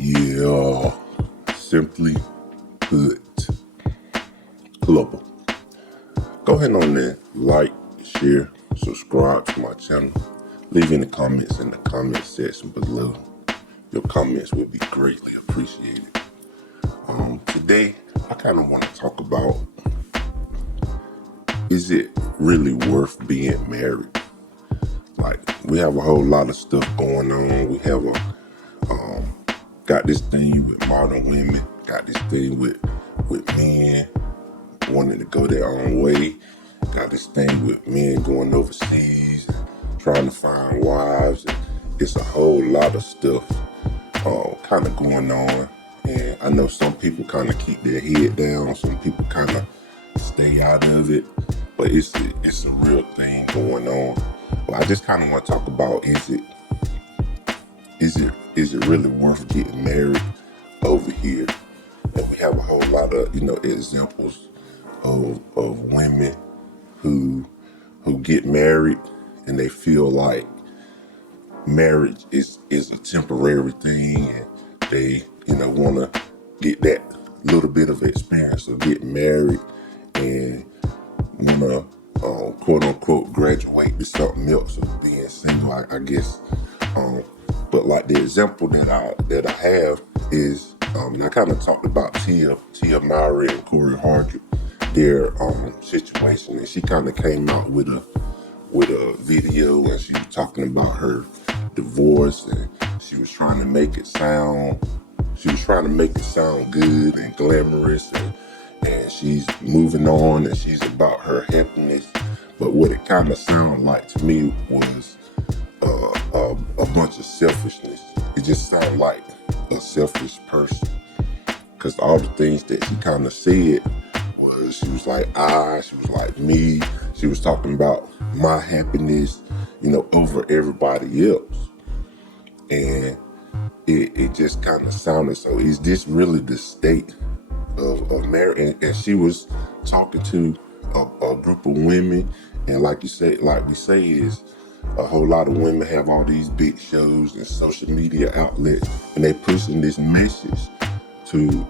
Yeah, simply put, global. Go ahead on there, like, share, subscribe to my channel. Leave any comments in the comment section below. Your comments will be greatly appreciated. Today, I kind of want to talk about, is it really worth being married? Like, we have a whole lot of stuff going on. We have got this thing with modern women, got this thing with men wanting to go their own way, got this thing with men going overseas, trying to find wives. And it's a whole lot of stuff kind of going on. And I know some people kind of keep their head down, some people kind of stay out of it, but it's a real thing going on. But I just kind of want to talk about, is it really worth getting married over here? And we have a whole lot of examples of women who get married and they feel like marriage is a temporary thing, and they want to get that little bit of experience of getting married and want to quote unquote graduate to something else of being single, I guess. But like the example that I have is, and I kind of talked about Tia Mowry and Cory Hardrict, their situation, and she kind of came out with a video, and she was talking about her divorce, and she was trying to make it sound good and glamorous, and she's moving on, and she's about her happiness. But what it kind of sounded like to me was a bunch of selfishness. It just sounded like a selfish person, because all the things that she kind of said was, she was like she was like me. She was talking about my happiness, over everybody else. And it just kind of sounded, so is this really the state of marriage? And she was talking to a group of women, and like we say is, a whole lot of women have all these big shows and social media outlets, and they pushing this message to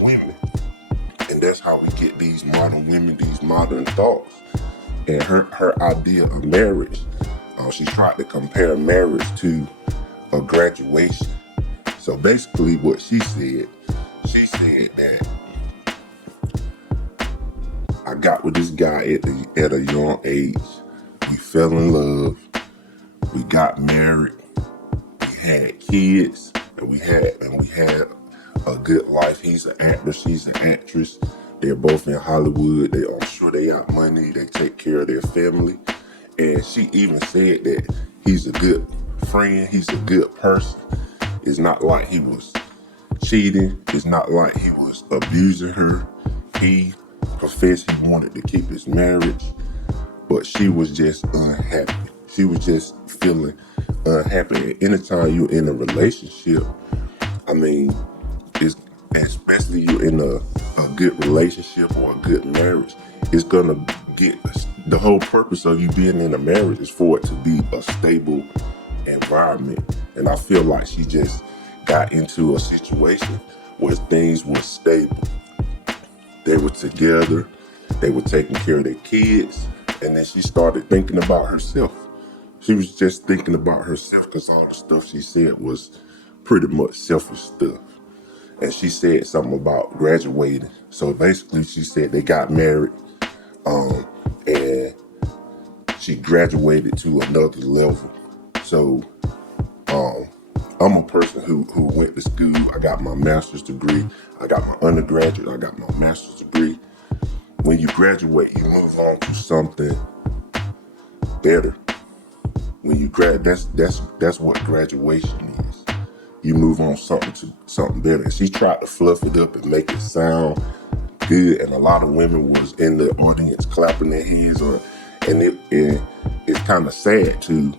women. And that's how we get these modern women, these modern thoughts. And her idea of marriage, she tried to compare marriage to a graduation. So basically what she said that I got with this guy at a young age. We fell in love. We got married. We had kids, and we had a good life. He's an actor, she's an actress. They're both in Hollywood. I'm sure they got money. They take care of their family. And she even said that he's a good friend. He's a good person. It's not like he was cheating. It's not like he was abusing her. He confessed he wanted to keep his marriage, but she was just unhappy. She was just feeling unhappy. And anytime you're in a relationship, I mean, especially you're in a good relationship or a good marriage, it's gonna get, the whole purpose of you being in a marriage is for it to be a stable environment. And I feel like she just got into a situation where things were stable. They were together, they were taking care of their kids, and then she started thinking about herself. She was just thinking about herself, because all the stuff she said was pretty much selfish stuff. And she said something about graduating. So basically she said they got married, and she graduated to another level. So I'm a person who went to school. I got my master's degree. I got my undergraduate. I got my master's degree. When you graduate, you move on to something better. When you that's what graduation is. You move on to something better. And she tried to fluff it up and make it sound good, and a lot of women was in the audience clapping their hands, and it's kind of sad to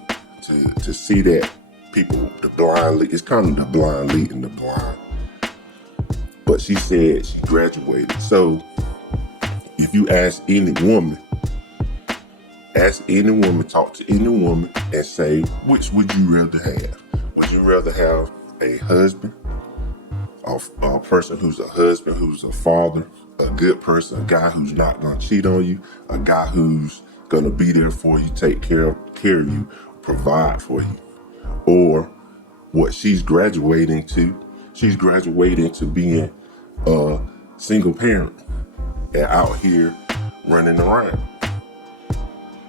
see that people, it's kind of the blind leading the blind. But she said she graduated. So if you ask any woman, talk to any woman and say, which would you rather have? Would you rather have a husband a person who's a husband, who's a father, a good person, a guy who's not going to cheat on you, a guy who's going to be there for you, take care of you, provide for you. Or what she's graduating to, being a single parent and out here running around.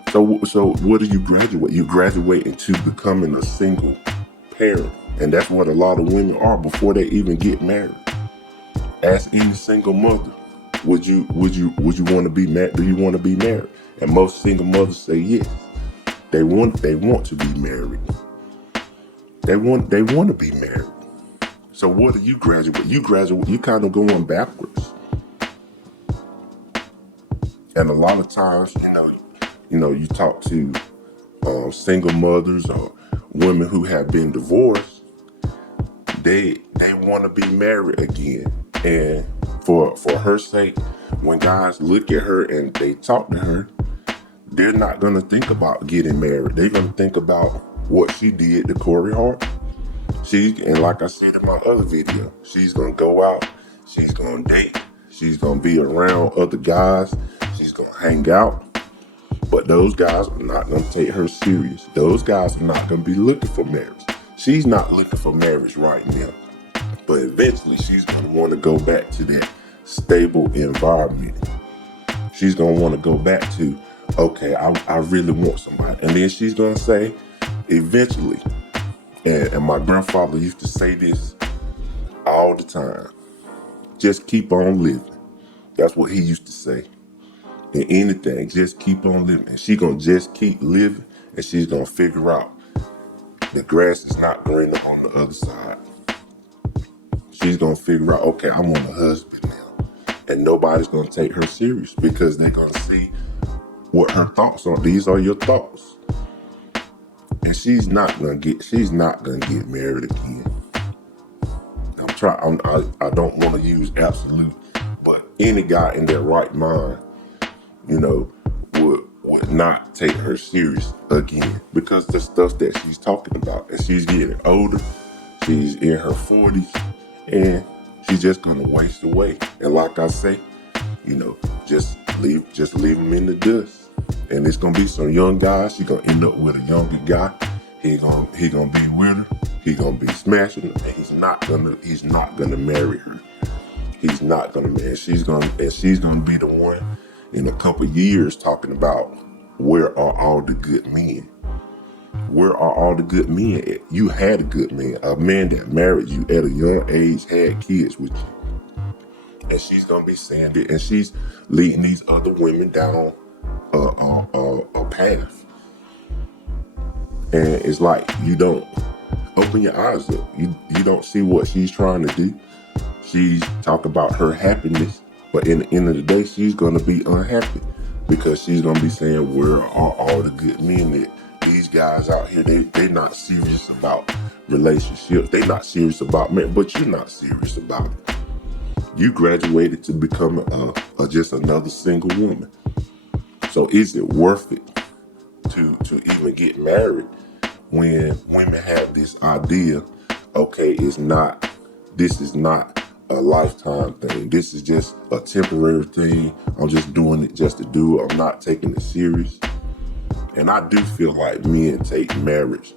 So what do you graduate? You graduate into becoming a single parent. And that's what a lot of women are before they even get married. Ask any single mother, would you want to be married? Do you want to be married? And most single mothers say yes. They want to be married. They want to be married. So what do you graduate? You kind of going backwards. And a lot of times, you talk to single mothers or women who have been divorced. They want to be married again. And for her sake, when guys look at her and they talk to her, they're not going to think about getting married. They're going to think about what she did to Cory Hardrict. And like I said in my other video, she's going to go out, she's going to date, she's going to be around other guys, she's going to hang out. But those guys are not going to take her serious. Those guys are not going to be looking for marriage. She's not looking for marriage right now. But eventually she's going to want to go back to that stable environment. She's going to want to go back to, okay, I really want somebody. And then she's going to say, eventually, and my grandfather used to say this all the time, just keep on living. That's what he used to say. In anything, just keep on living. And she's going to just keep living, and she's going to figure out the grass is not greener on the other side. She's going to figure out, okay, I want a husband now. And nobody's going to take her serious because they're going to see what her thoughts are. These are your thoughts. And she's not going to get married again. I don't want to use absolute, but any guy in their right mind, would not take her serious again because the stuff that she's talking about. And she's getting older. She's in her 40s. And she's just gonna waste away. And like I say, just leave them in the dust. And it's gonna be some young guys. She's gonna end up with a younger guy. He gonna be with her. He gonna be smashing her. And he's not gonna marry her. He's not gonna marry. She's gonna be the one in a couple of years talking about, where are all the good men? Where are all the good men at? You had a good man, a man that married you at a young age, had kids with you. And she's going to be saying that, and she's leading these other women down a path. And it's like, you don't open your eyes up. You don't see what she's trying to do. She's talking about her happiness, but in the end of the day, she's going to be unhappy because she's going to be saying, where are all the good men at? These guys out here, they're not serious about relationships. They're not serious about marriage, but you're not serious about it. You graduated to become just another single woman. So is it worth it to even get married when women have this idea, okay, this is not a lifetime thing. This is just a temporary thing. I'm just doing it just to do it. I'm not taking it serious. And I do feel like men take marriage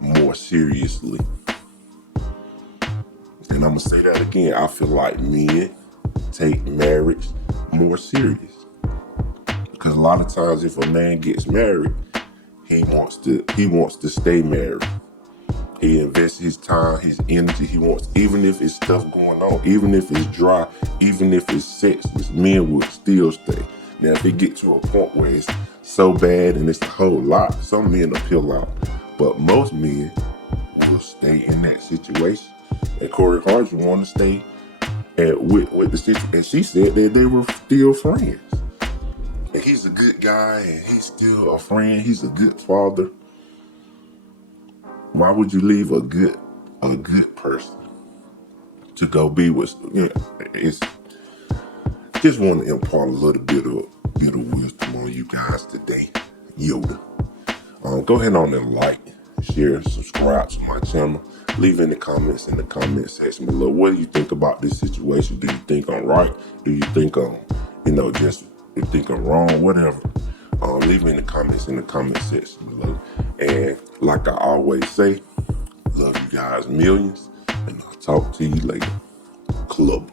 more seriously. And I'm going to say that again. I feel like men take marriage more serious. Because a lot of times if a man gets married, he wants to stay married. He invests his time, his energy. He wants, even if it's stuff going on, even if it's dry, even if it's sexless, men will still stay. Now, if it get to a point where it's so bad and it's a whole lot, some men will peel out. But most men will stay in that situation. And Cory Hardrict want to stay with the situation. And she said that they were still friends. And he's a good guy and he's still a friend. He's a good father. Why would you leave a good person to go be with? It's just want to impart a little bit of wisdom on you guys today. Yoda. Go ahead on and like, share, subscribe to my channel. Leave any comments in the comment section below. What do you think about this situation? Do you think I'm right? Do you think I'm, just you think I'm wrong? Whatever. Leave me in the comments in the comment section below. And like I always say, love you guys millions, and I'll talk to you later. Club.